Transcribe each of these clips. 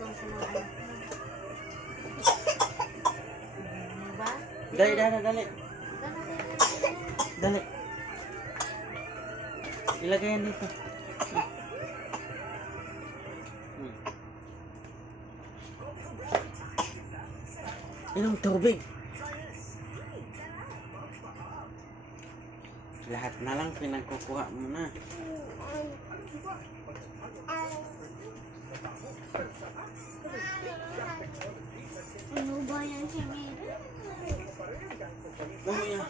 lang sa mga anak mo. Diba? Dali, dali, dali. Dali. Ilagay yan dito. Inom tubig. Lahat na lang pinagkukuha mo na. Ano ba yan, sige? Mamaya.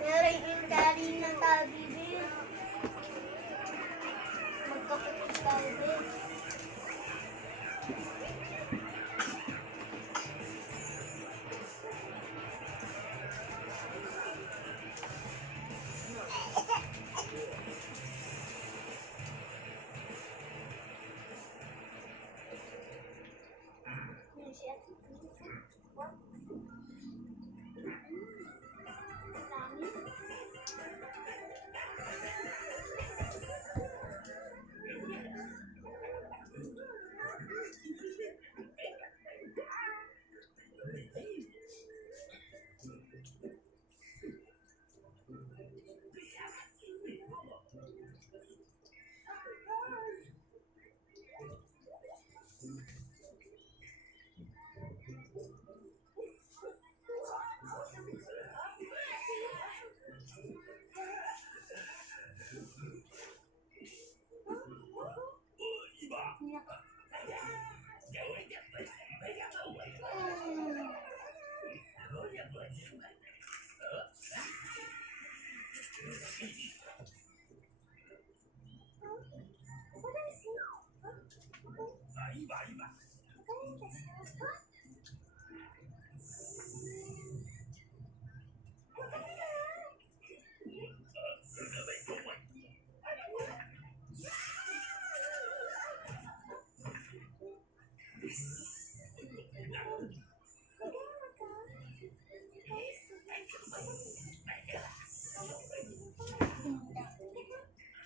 Meron yung daddy na tabi din. Magkakapit tabi.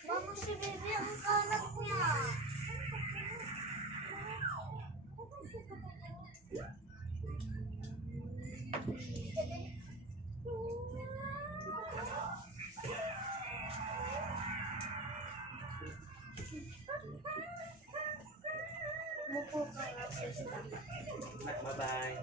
Mama, si Bibi ang kanak niya. Mupo ka nga, sister. Bye-bye.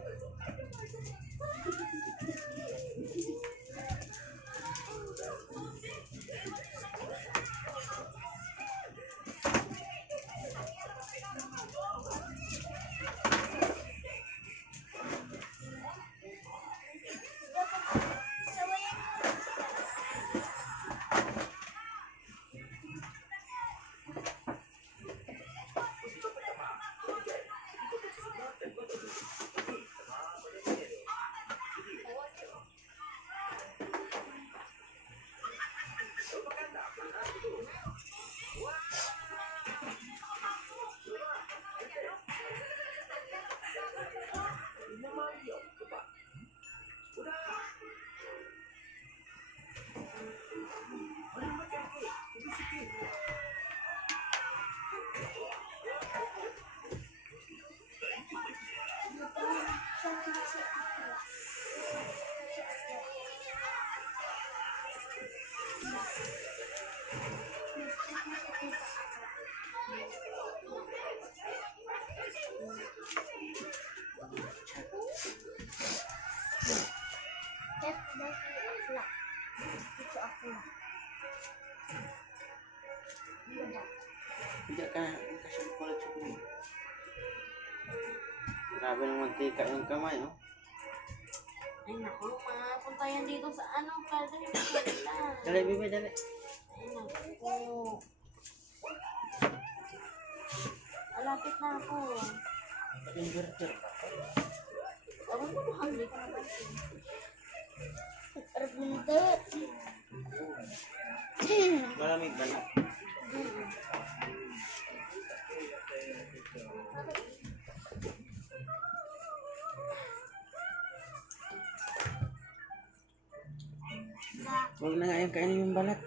Tidak ka kasi kulat sa kulit. Grabe nang mantika yung kamay, oh. Ay naku, mapunta yan dito sa ano, kasi yung Dali, Bibi, dali. Ay naku. Alapit na ako. Inverter. Ewan ko kung hungry ka na ba? Arbunde. Malamig ba na? Huwag na nga yung kainin yung balat.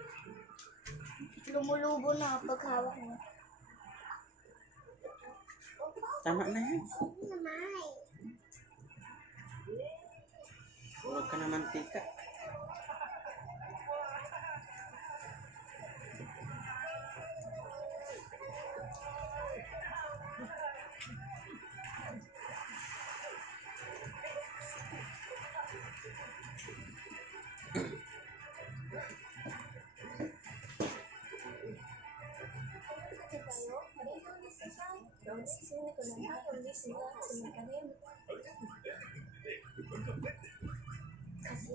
Lumulubo na kapag hawak mo. Tama na yan. Namay. Huwag ka na mantika. Kasi